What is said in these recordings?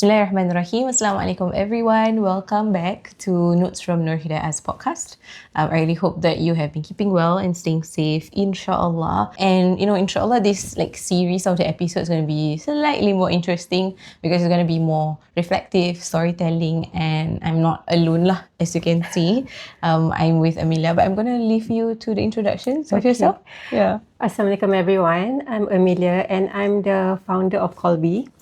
Bismillahirrahmanirrahim. Assalamualaikum everyone. Welcome back to Notes from Nur Hidayah's podcast. I really hope that you have been keeping well and staying safe, inshallah. And inshallah, this series of the episodes is going to be slightly more interesting because it's going to be more reflective, storytelling, and I'm not alone lah, as you can see. I'm with Amellia, but I'm going to leave you to the introductions of yourself. Yeah. Assalamualaikum everyone. I'm Amellia and I'm the founder of QALBI.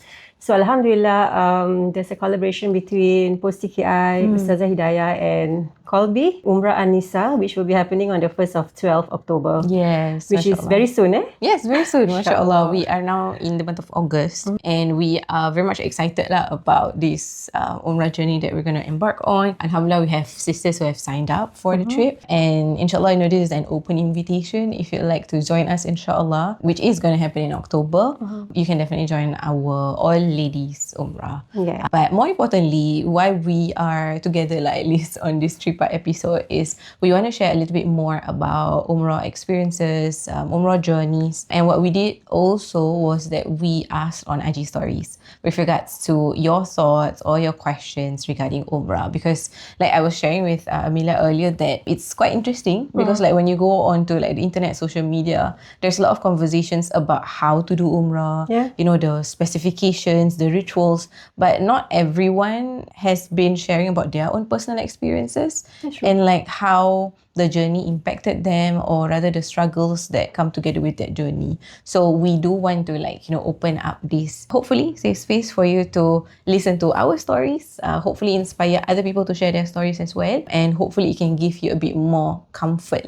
So Alhamdulillah, there's a collaboration between Posti KI, Ustazah Hidayah and QALBI, Umrah An-Nisa, which will be happening on the 1st of 12 October. Yes. Which is very soon, eh? Yes, very soon, mashallah. We are now in the month of August and we are very much excited about this Umrah journey that we're going to embark on. Alhamdulillah, we have sisters who have signed up for the trip, and inshallah, this is an open invitation. If you'd like to join us, inshallah, which is going to happen in October, you can definitely join our all ladies Umrah. Yeah. But more importantly, why we are together, at least on this three-part episode, is we want to share a little bit more about Umrah experiences, Umrah journeys. And what we did also was that we asked on IG stories with regards to your thoughts or your questions regarding Umrah, because I was sharing with Amelia earlier that it's quite interesting because when you go onto the internet, social media, there's a lot of conversations about how to do Umrah, the specifications, the rituals, but not everyone has been sharing about their own personal experiences and how the journey impacted them, or rather the struggles that come together with that journey. So we do want to open up this, hopefully, safe space for you to listen to our stories, hopefully inspire other people to share their stories as well, and hopefully it can give you a bit more comfort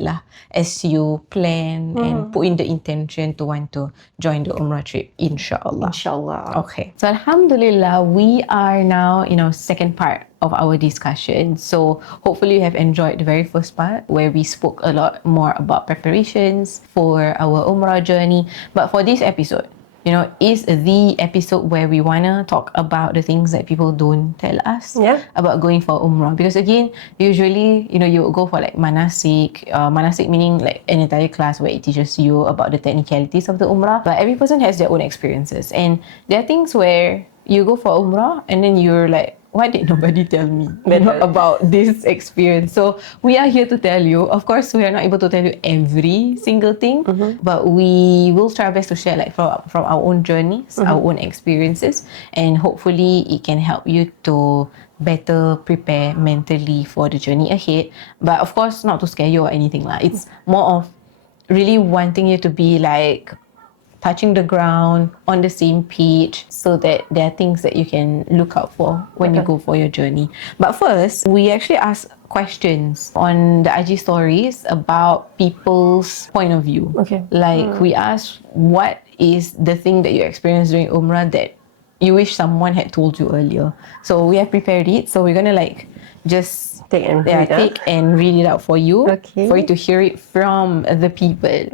as you plan and put in the intention to want to join the Umrah trip, inshallah. Inshallah. Okay. So Alhamdulillah, we are now in our second part of our discussion. So hopefully you have enjoyed the very first part where we spoke a lot more about preparations for our Umrah journey. But for this episode, is the episode where we want to talk about the things that people don't tell us about going for Umrah. Because again, usually, you go for manasik. Manasik meaning an entire class where it teaches you about the technicalities of the Umrah. But every person has their own experiences. And there are things where you go for Umrah and then you're like, why did nobody tell me about this experience? So we are here to tell you. Of course, we are not able to tell you every single thing, but we will try our best to share from our own journeys, our own experiences, and hopefully it can help you to better prepare mentally for the journey ahead. But of course, not to scare you or anything. It's more of really wanting you to be touching the ground, on the same page, so that there are things that you can look out for when you go for your journey. But first, we actually ask questions on the IG stories about people's point of view. Okay. We asked, what is the thing that you experienced during Umrah that you wish someone had told you earlier? So we have prepared it. So we're going to just take and read it out for you, for you to hear it from the people.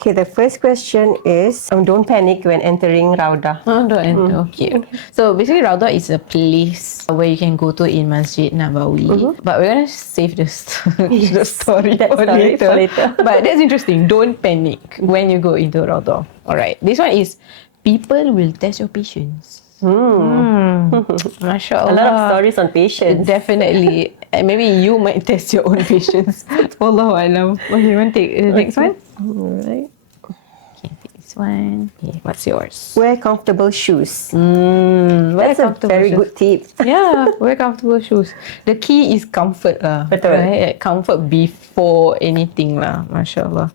Okay, the first question is, don't panic when entering Raudah. Don't enter. Okay. So basically, Raudah is a place where you can go to in Masjid Nabawi. But we're going to save the story for later. But that's interesting. Don't panic when you go into Raudah. Alright. This one is, people will test your patience. MashaAllah. A lot of stories on patience. Definitely. Maybe you might test your own patience. Wallahu alam. Okay, you want to take the next one? Alright. Okay, this one. Okay, what's yours? Wear comfortable shoes. That's a very good tip. Yeah, wear comfortable shoes. The key is comfort Betul. right? Comfort before anything MashaAllah.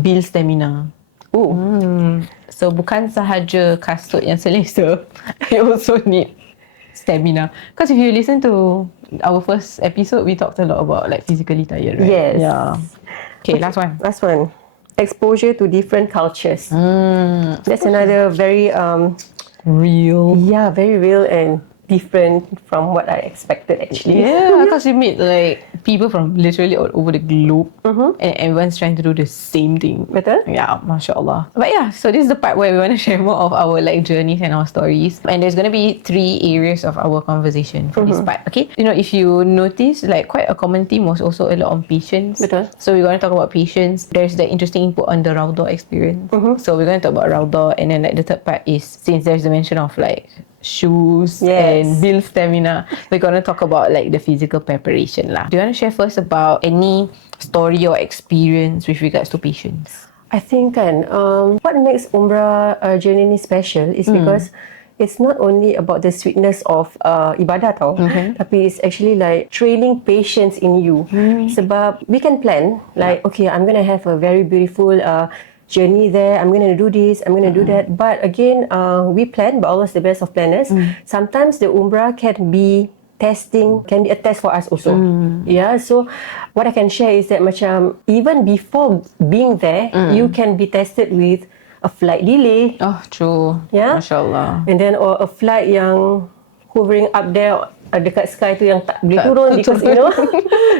Build stamina. So bukan sahaja kasut yang selesa, you also need stamina. Because if you listen to our first episode, we talked a lot about physically tired, right? Yes. Yeah. Okay, last one. Last one. Exposure to different cultures. That's another very real. Yeah, very real and different from what I expected actually. Yeah, because you meet like people from literally all over the globe, and everyone's trying to do the same thing. Betul? Yeah, mashallah. But yeah, so this is the part where we want to share more of our like journeys and our stories. And there's gonna be 3 areas of our conversation for this part. Okay, you know, if you notice, like quite a common theme was also a lot on patience. Betul. So we're going to talk about patience. There's the interesting input on the Raudah experience. So we're going to talk about Raudah, and then like the third part is, since there's the mention of like shoes and build stamina, we're going to talk about like the physical preparation lah. Do you want to share first about any story or experience with regards to patience? I think what makes Umrah journey ni special is because it's not only about the sweetness of ibadah tau, tapi it's actually like training patience in you. Sebab we can plan like, okay, I'm going to have a very beautiful journey there, I'm going to do this, I'm going to do that. But again, we plan, but Allah's the best of planners. Sometimes the Umrah can be a test for us also. Yeah, so what I can share is that macam even before being there, you can be tested with a flight delay. Oh, true. Yeah, mashallah. and then or a flight yang hovering up there dekat sky tu yang tak boleh turun because you know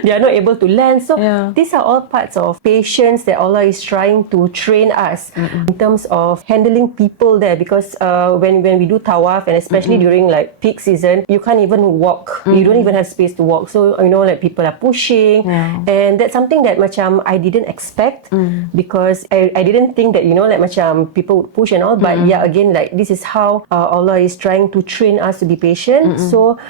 they are not able to land. So these are all parts of patience that Allah is trying to train us in terms of handling people there, because when we do tawaf, and especially during like peak season, you can't even walk. You don't even have space to walk. So you know, like people are pushing, and that's something that macam I didn't expect, because I didn't think that, you know, like macam people would push and all. But yeah, again, like this is how Allah is trying to train us to be patient. So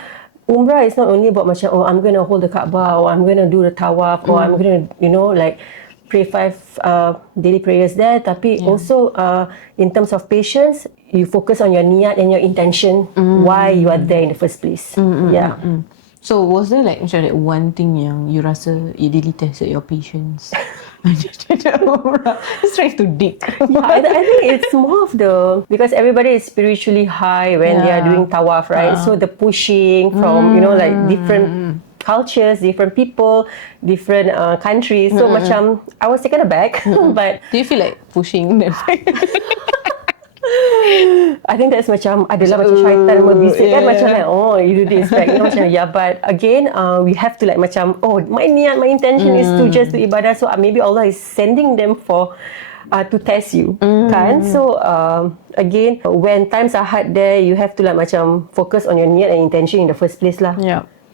Umrah is not only about macam, oh, I'm going to hold the Kaabah, or I'm going to do the tawaf, or I'm going to, you know, like pray 5 daily prayers there. Tapi also in terms of patience, you focus on your niat and your intention, why you are there in the first place. Yeah. So was there like macam like one thing yang you rasa it really tested your patience? Just trying to dig. Yeah, I think it's more of because everybody is spiritually high when they are doing tawaf, right? So the pushing from, you know, like different cultures, different people, different countries. So macam I was taken aback. But do you feel like pushing them? I think that's macam adalah macam syaitan membisik kan, macam like, oh, you do this, like, you know, macam but again we have to like macam, oh, my niat, my intention is to just do ibadah, so maybe Allah is sending them for to test you kan. So again, when times are hard there, you have to like macam focus on your niat and intention in the first place lah.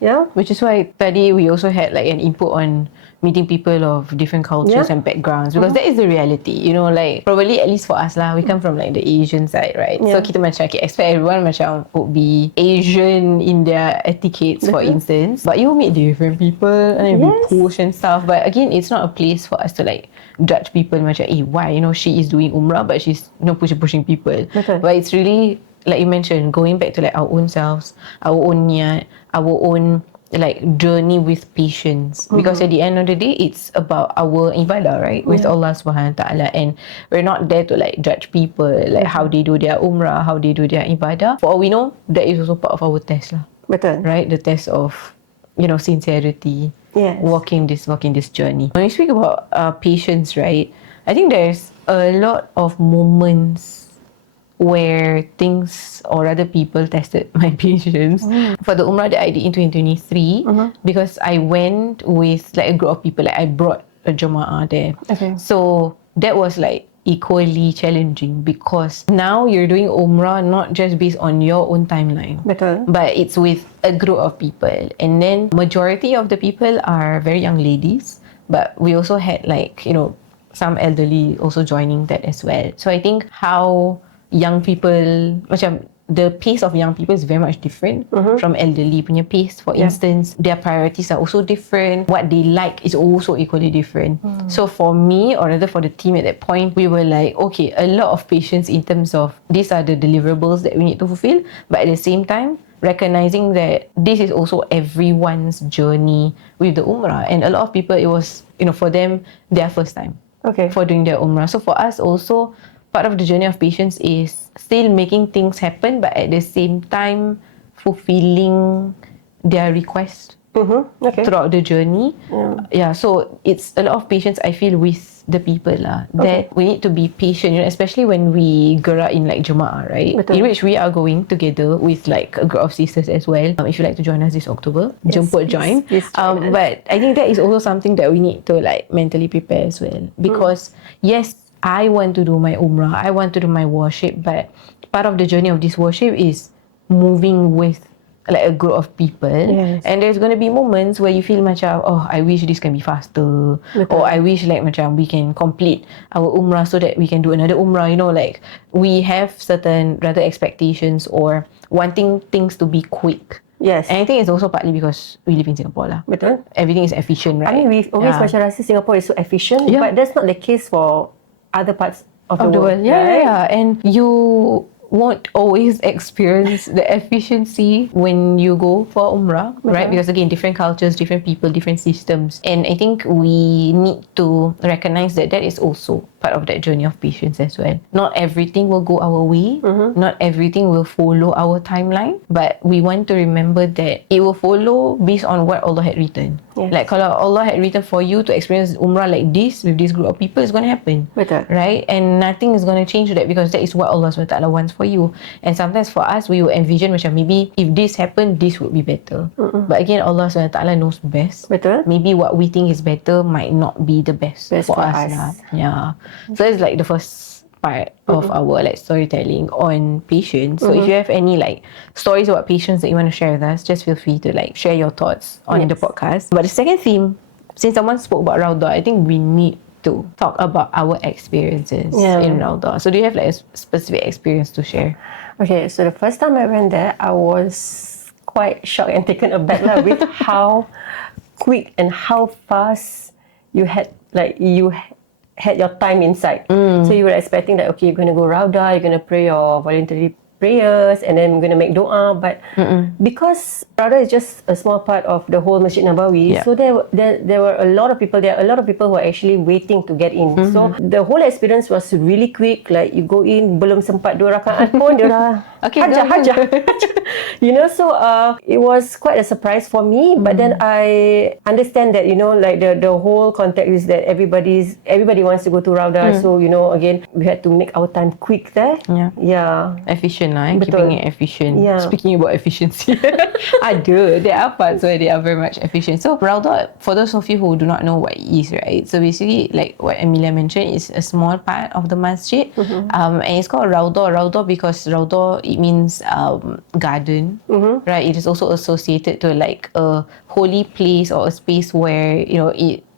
Yeah, which is why tadi we also had like an input on meeting people of different cultures and backgrounds, because that is the reality, you know, like probably at least for us lah, we come from like the Asian side, right? So kita macam expect everyone macam would be Asian in their etiquettes, for instance, but you meet different people and be push and stuff. But again, it's not a place for us to like judge people macam, why, you know, she is doing Umrah but she's, you know, pushing people. But it's really like you mentioned, going back to like our own selves, our own niat, our own like journey with patience, because at the end of the day, it's about our ibadah, right, with Allah Subhanahu Wa Taala, and we're not there to like judge people like how they do their umrah, how they do their ibadah. For all we know, that is also part of our test lah. Betul. Right, the test of, you know, sincerity, walking this journey. When we speak about patience, right, I think there's a lot of moments where things, or rather people, tested my patience. For the Umrah that I did in 2023, because I went with like a group of people, like I brought a Jama'ah there. So that was like equally challenging, because now you're doing Umrah not just based on your own timeline, but it's with a group of people, and then majority of the people are very young ladies, but we also had like, you know, some elderly also joining that as well. So I think how young people, macam the pace of young people is very much different from elderly punya pace. For instance, their priorities are also different. What they like is also equally different. So for me, or rather for the team at that point, we were like, okay, a lot of patience in terms of these are the deliverables that we need to fulfill, but at the same time, recognizing that this is also everyone's journey with the Umrah. And a lot of people, it was, you know, for them, their first time for doing their Umrah. So for us also, part of the journey of patience is still making things happen, but at the same time fulfilling their request Okay. throughout the journey. Yeah, so it's a lot of patience I feel with the people lah. That we need to be patient, especially when we gerak in like Jemaah, right? Betul. In which we are going together with like a group of sisters as well. If you'd like to join us this October, jemput join. please join us. But I think that is also something that we need to like mentally prepare as well, because yes, I want to do my Umrah, I want to do my worship, but part of the journey of this worship is moving with like a group of people, and there's going to be moments where you feel macam, oh, I wish this can be faster, or I wish like macam we can complete our Umrah so that we can do another Umrah, like we have certain rather expectations or wanting things to be quick. Yes. And I think it's also partly because we live in Singapore lah. Betul. Everything is efficient, right? I mean, we always macam rasa Singapore is so efficient, but that's not the case for other parts of the world. Yeah. And you won't always experience the efficiency when you go for Umrah, right? Because again, different cultures, different people, different systems. And I think we need to recognize that that is also part of that journey of patience as well. Not everything will go our way. Not everything will follow our timeline. But we want to remember that it will follow based on what Allah had written. Yes. Like kalau Allah had written for you to experience Umrah like this with this group of people, it's going to happen. Betul. Right? And nothing is going to change that, because that is what Allah SWT wants for you. And sometimes for us, we will envision macam maybe if this happened, this would be better. But again, Allah SWT knows best. Betul. Maybe what we think is better might not be the best for us. Lah. Yeah. So it's like the first part of our like storytelling on patience. So if you have any like stories about patience that you want to share with us, just feel free to like share your thoughts on the podcast. But the second theme, since someone spoke about Raudah, I think we need to talk about our experiences in Raudah. So do you have like a specific experience to share? Okay, so the first time I went there, I was quite shocked and taken aback with how quick and how fast you had your time inside. So you were expecting that, okay, you're going to go Raudah, you're going to pray your voluntary prayers, and then we're going to make dua. But because Raudah is just a small part of the whole Masjid Nabawi, so there were a lot of people there, a lot of people who are actually waiting to get in. So the whole experience was really quick. Like you go in, belum sempat 2 rakaat pun dia dah hajar. So it was quite a surprise for me. But then I understand that like the whole context is that everybody wants to go to Raudah. So again, we had to make our time quick there. Efficient keeping it efficient. Speaking about efficiency, there are parts where they are very much efficient. So Raudah, for those of you who do not know what it is, right? So basically, like what Amellia mentioned, is a small part of the masjid, and it's called Raudah because Raudah, it means garden, right? It is also associated to like a holy place or a space where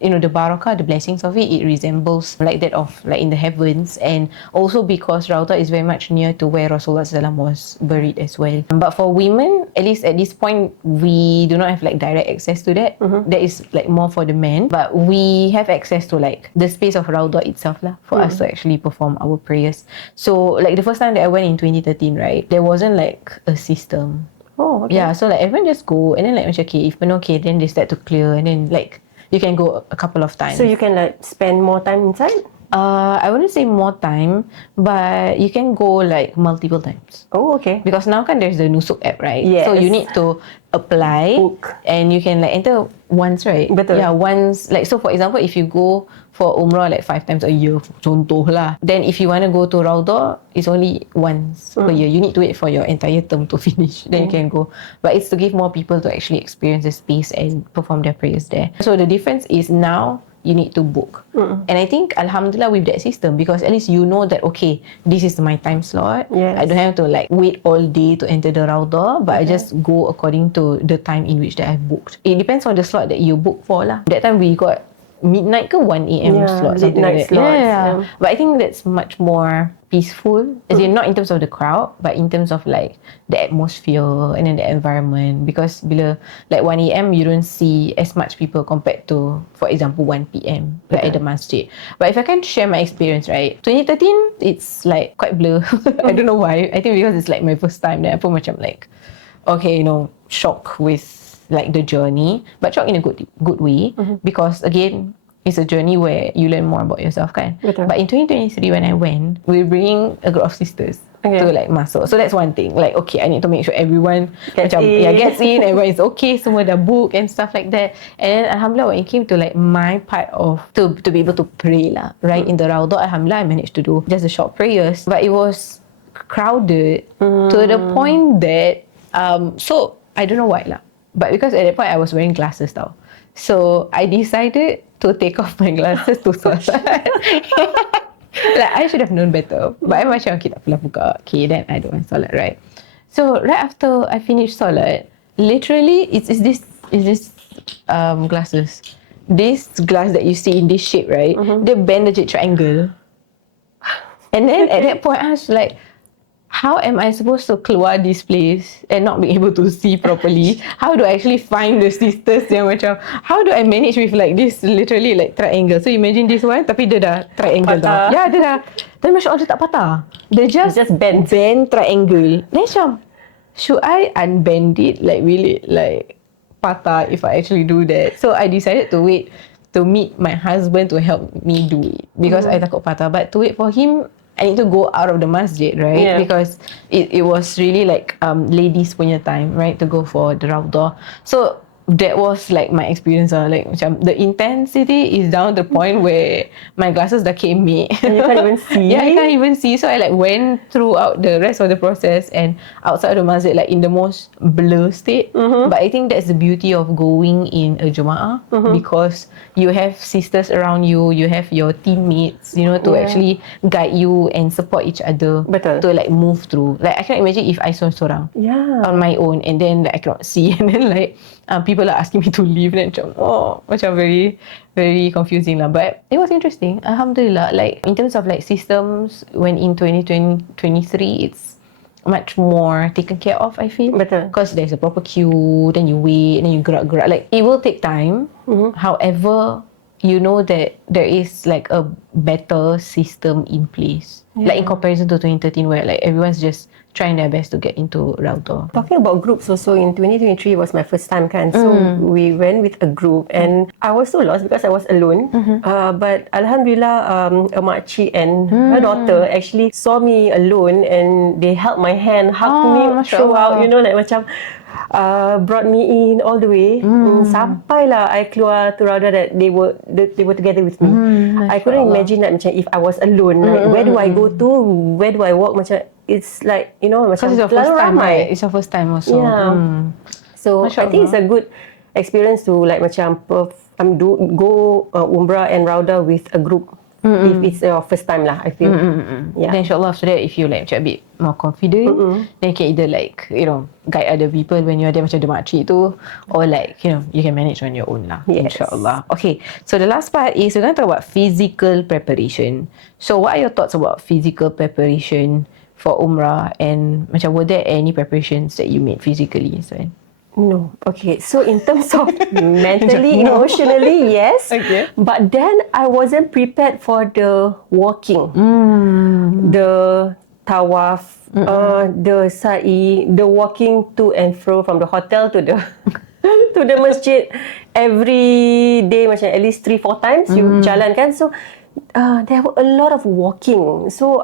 the barakah, the blessings of it resembles like that of like in the heavens. And also because Raudah is very much near to where Rasulullah SAW was buried as well. But for women, at least at this point, we do not have like direct access to that. That is like more for the men, but we have access to like the space of Raudah itself lah, for us to actually perform our prayers. So like the first time that I went in 2013, right, there wasn't like a system. Oh, okay. Yeah, so like everyone just go, and then like okay, if penuh, okay, then they start to clear, and then like you can go a couple of times. So you can like spend more time inside? I wouldn't say more time, but you can go like multiple times. Oh, okay. Because now kan there's the Nusuk app, right? Yes. So you need to apply, book, and you can like enter once, right? Betul. Yeah, once. Like so, for example, if you go for Umrah like 5 times a year, contoh lah. Then if you want to go to Raudah, it's only once per year. You need to wait for your entire term to finish. Then you can go. But it's to give more people to actually experience the space and perform their prayers there. So the difference is now you need to book. And I think Alhamdulillah with that system, because at least you know that okay, this is my time slot. Yes. I don't have to like wait all day to enter the Raudah, but I just go according to the time in which that I've booked. It depends on the slot that you book for lah. That time we got midnight ke 1 a.m. slot, something like that. Slots, But I think that's much more peaceful, as in not in terms of the crowd, but in terms of like the atmosphere and then the environment. Because bila like 1 a.m. you don't see as much people compared to, for example, 1 p.m. like at the masjid. But if I can share my experience, right, 2013 it's like quite blur. I don't know why. I think because it's like my first time, then I put macam like okay, shock with like the journey, but shock in a good way, because again, it's a journey where you learn more about yourself kan. Betul. But in 2023 when I went, we were bringing a group of sisters. to like masuk. So that's one thing. Like, okay, I need to make sure everyone gets in, everyone is okay, semua dah book and stuff like that. And then alhamdulillah, when it came to like my part of to be able to pray lah, right in the Raudhah, alhamdulillah, I managed to do just the short prayers. But it was crowded to the point that so I don't know why lah. But because at that point I was wearing glasses tau. So I decided to take off my glasses to solat. Like I should have known better. But I macam okay, tak apalah buka. Okay, then I don't want solat, right? So right after I finished solat, literally it's this glasses. This glass that you see in this shape, right? They bend the triangle. And then at that point I was like, how am I supposed to keluar this place and not be able to see properly? How do I actually find the sisters yang macam, how do I manage with like this literally like triangle? So imagine this one, tapi dia dah triangle tau. Ya, dia dah. Tapi Masya Allah, dia tak patah. Dia just bend triangle. Then macam, should I unbend it like really like patah if I actually do that? So I decided to wait to meet my husband to help me do it because I takut patah. But to wait for him, I need to go out of the masjid, right? Yeah. Because it was really like ladies punya time, right? To go for the Raudhah. So that was like my experience. Like macam the intensity is down to the point where my glasses dah kemik. And you can't even see. Yeah, I can't even see. So I like went throughout the rest of the process and outside of the masjid like in the most blur state. But I think that's the beauty of going in a Jum'ah because you have sisters around you, you have your teammates, you know, to actually guide you and support each other. Betul. To like move through. Like I can't imagine if I seorang on my own and then like, I cannot see and then like people are asking me to leave and macam very very confusing lah. But it was interesting, alhamdulillah. Like in terms of like systems, when in 2023 it's much more taken care of, I feel. Betul. Because there's a proper queue, then you wait and then you gerak-gerak. Like it will take time. However, you know that there is like a better system in place. Like in comparison to 2013 where like everyone's just trying their best to get into Raudhah. Talking about groups also, in 2023 was my first time kan. So we went with a group and I was so lost because I was alone. But alhamdulillah, a makcik and her daughter actually saw me alone and they held my hand, hugged me throughout, you know, like macam brought me in all the way. Sampailah I keluar to Raudhah that they were together with me. I couldn't imagine that macam if I was alone, like, where do I go to? Where do I walk? Macam it's like, you know, macam it's your first time, right? It's your first time also. Yeah. So I think it's a good experience to like macam go Umrah and Raudhah with a group. If it's your first time lah, I feel. Yeah. Then insyaAllah after that, if you like macam a bit more confident, then you can either like, you know, guide other people when you're there macam the makcik tu, or like, you know, you can manage on your own lah. Yes. InsyaAllah. Okay, so the last part is we're going to talk about physical preparation. So what are your thoughts about physical preparation for Umrah, and macam were there any preparations that you made physically? So, no. Okay. So in terms of mentally, emotionally, yes. Okay. But then I wasn't prepared for the walking, the tawaf, the sa'i, the walking to and fro from the hotel to the to the masjid every day, macam at least 3-4 times you jalan kan. So there were a lot of walking. So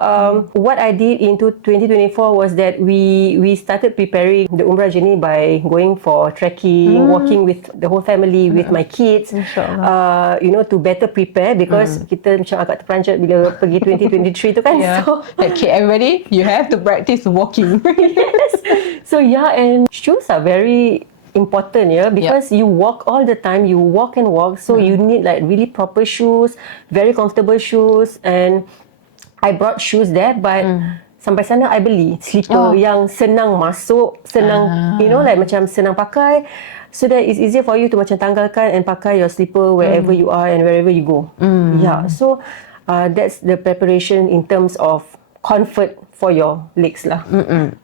what I did into 2024 was that we started preparing the Umrah journey by going for trekking, walking with the whole family, with my kids, you know, to better prepare because kita macam agak terperanjat bila pergi 2023 tu kan. So okay, everybody, you have to practice walking. yes. So yeah, and shoes are very important, because you walk all the time, you walk and walk, so you need like really proper shoes, very comfortable shoes. And I brought shoes there, but sampai sana I beli slipper yang senang masuk, senang, you know, like macam senang pakai, so that it's easier for you to macam tanggalkan and pakai your slipper wherever you are and wherever you go. Yeah, so that's the preparation in terms of comfort for your legs lah.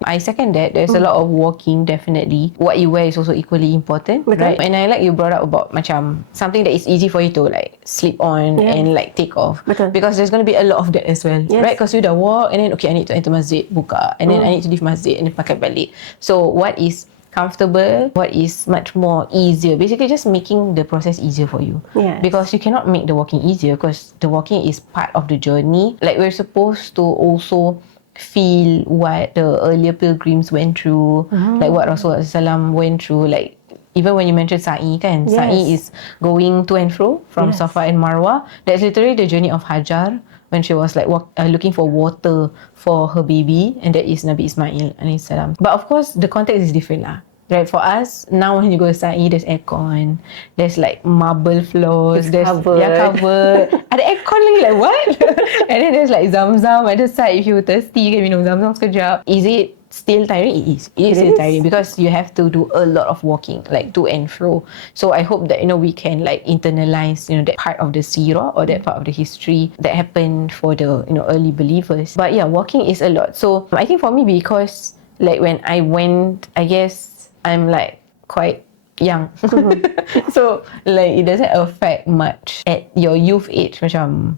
I second that. There's a lot of walking, definitely. What you wear is also equally important, right? And I like you brought up about macam something that is easy for you to like slip on and like take off. Because there's going to be a lot of that as well, right? Because you dah walk and then okay, I need to enter masjid, buka, and then I need to leave masjid and then pakai balik. So what is comfortable, what is much more easier, basically just making the process easier for you. Because you cannot make the walking easier because the walking is part of the journey. Like we're supposed to also feel what the earlier pilgrims went through, like what Rasulullah went through, like even when you mentioned Sa'i kan, Sa'i is going to and fro from Safa and Marwa. That's literally the journey of Hajar when she was like looking for water for her baby, and that is Nabi Ismail alayhi salam. But of course the context is different lah. Right, for us now when you go to Sa'i, there's aircon, there's like marble floors, there's covered. Ada aircon lagi, like what? And then there's like Zam-Zam at the side. If you thirsty, you can minum Zam-Zam sekejap. Is it still tiring? It is still tiring because you have to do a lot of walking, like to and fro. So I hope that we can like internalize that part of the seerah or that part of the history that happened for the early believers. But yeah, walking is a lot. So I think for me, because like when I went, I guess I'm like quite young. So like it doesn't affect much at your youth age. Macam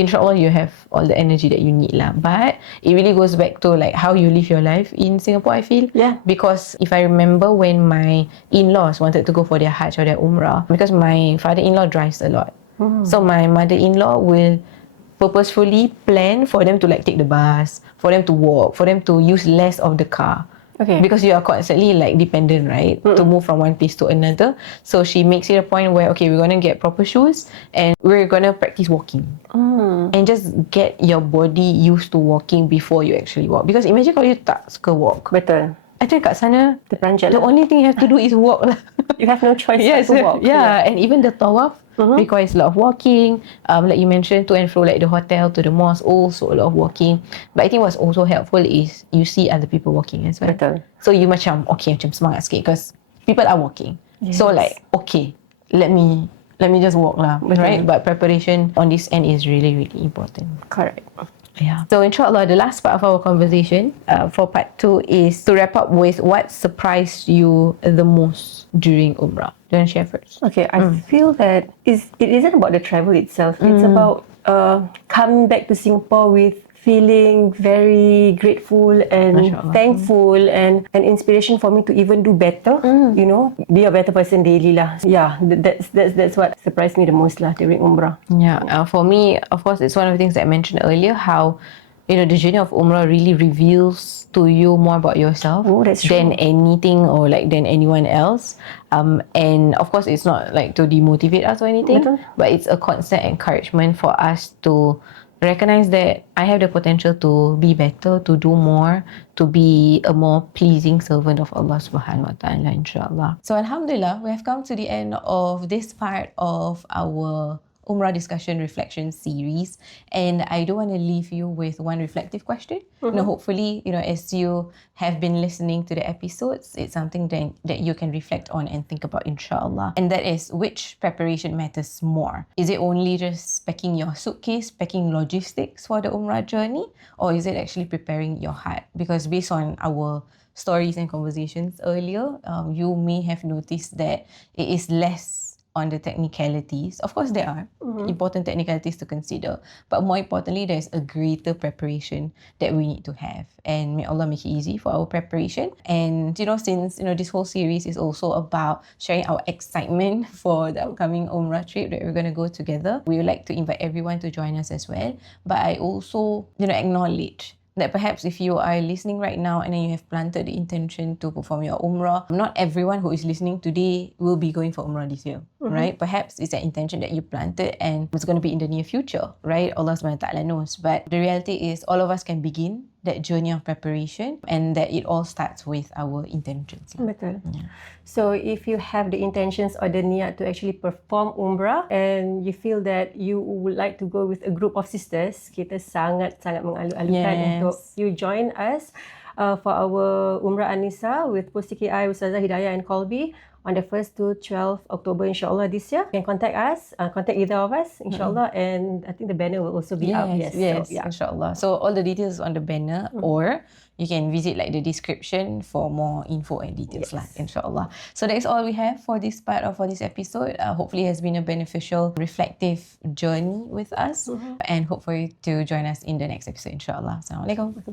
inshallah you have all the energy that you need lah. But it really goes back to like how you live your life in Singapore, I feel. Yeah. Because if I remember when my in-laws wanted to go for their Hajj or their Umrah, because my father-in-law drives a lot. So my mother-in-law will purposefully plan for them to like take the bus, for them to walk, for them to use less of the car. Okay. Because you are constantly like dependent, right? To move from one place to another. So she makes it a point where, okay, we're going to get proper shoes and we're going to practice walking. And just get your body used to walking before you actually walk. Because imagine kalau you tak suka walk. Betul. I think kat sana, the only thing you have to do is walk lah. You have no choice but to walk. Yeah, and even the tawaf requires a lot of walking. Like you mentioned, to and fro, like the hotel to the mosque, also a lot of walking. But I think what's also helpful is you see other people walking as well. Betul. So you macam semangat sikit because people are walking. Yes. So like, okay, let me just walk lah, right? But preparation on this end is really, really important. Correct. Yeah. So inshallah, the last part of our conversation for part 2 is to wrap up with what surprised you the most during Umrah. Do you want to share first? Okay, I feel that it isn't about the travel itself. It's about coming back to Singapore with feeling very grateful and thankful and an inspiration for me to even do better, be a better person daily lah. Yeah, that's what surprised me the most lah during Umrah. Yeah, for me, of course, it's one of the things that I mentioned earlier, how the journey of Umrah really reveals to you more about yourself than anything or like than anyone else. And of course, it's not like to demotivate us or anything, but it's a constant encouragement for us to recognize that I have the potential to be better, to do more, to be a more pleasing servant of Allah subhanahu wa ta'ala, inshallah. So alhamdulillah, we have come to the end of this part of our Umrah discussion reflection series, and I do want to leave you with one reflective question. Hopefully, as you have been listening to the episodes, it's something that you can reflect on and think about, inshallah. And that is, which preparation matters more? Is it only just packing your suitcase, packing logistics for the Umrah journey, or is it actually preparing your heart? Because based on our stories and conversations earlier, you may have noticed that it is less on the technicalities. Of course, there are important technicalities to consider, but more importantly, there's a greater preparation that we need to have. And may Allah make it easy for our preparation. And since this whole series is also about sharing our excitement for the upcoming Umrah trip that we're going to go together, we would like to invite everyone to join us as well. But I also acknowledge that perhaps if you are listening right now and then you have planted the intention to perform your Umrah, not everyone who is listening today will be going for Umrah this year, right? Perhaps it's an intention that you planted and it's going to be in the near future, right? Allah subhanahu wa ta'ala knows. But the reality is all of us can begin that journey of preparation, and that it all starts with our intentions. Betul. Yeah. So if you have the intentions or the niat to actually perform Umrah and you feel that you would like to go with a group of sisters, kita sangat-sangat mengalu-alukan untuk you join us for our Umrah Anisa with Pusti QI, Ustazah Hidayah and QALBI on the 1st to 12th October, inshallah, this year. You can contact us, contact either of us, inshallah, and I think the banner will also be up. Yes, so, yeah. Inshallah. So all the details on the banner, or you can visit like the description for more info and details, inshallah. So that's all we have for this part of this episode. Hopefully it has been a beneficial, reflective journey with us, and hope for you to join us in the next episode, inshallah. Assalamualaikum.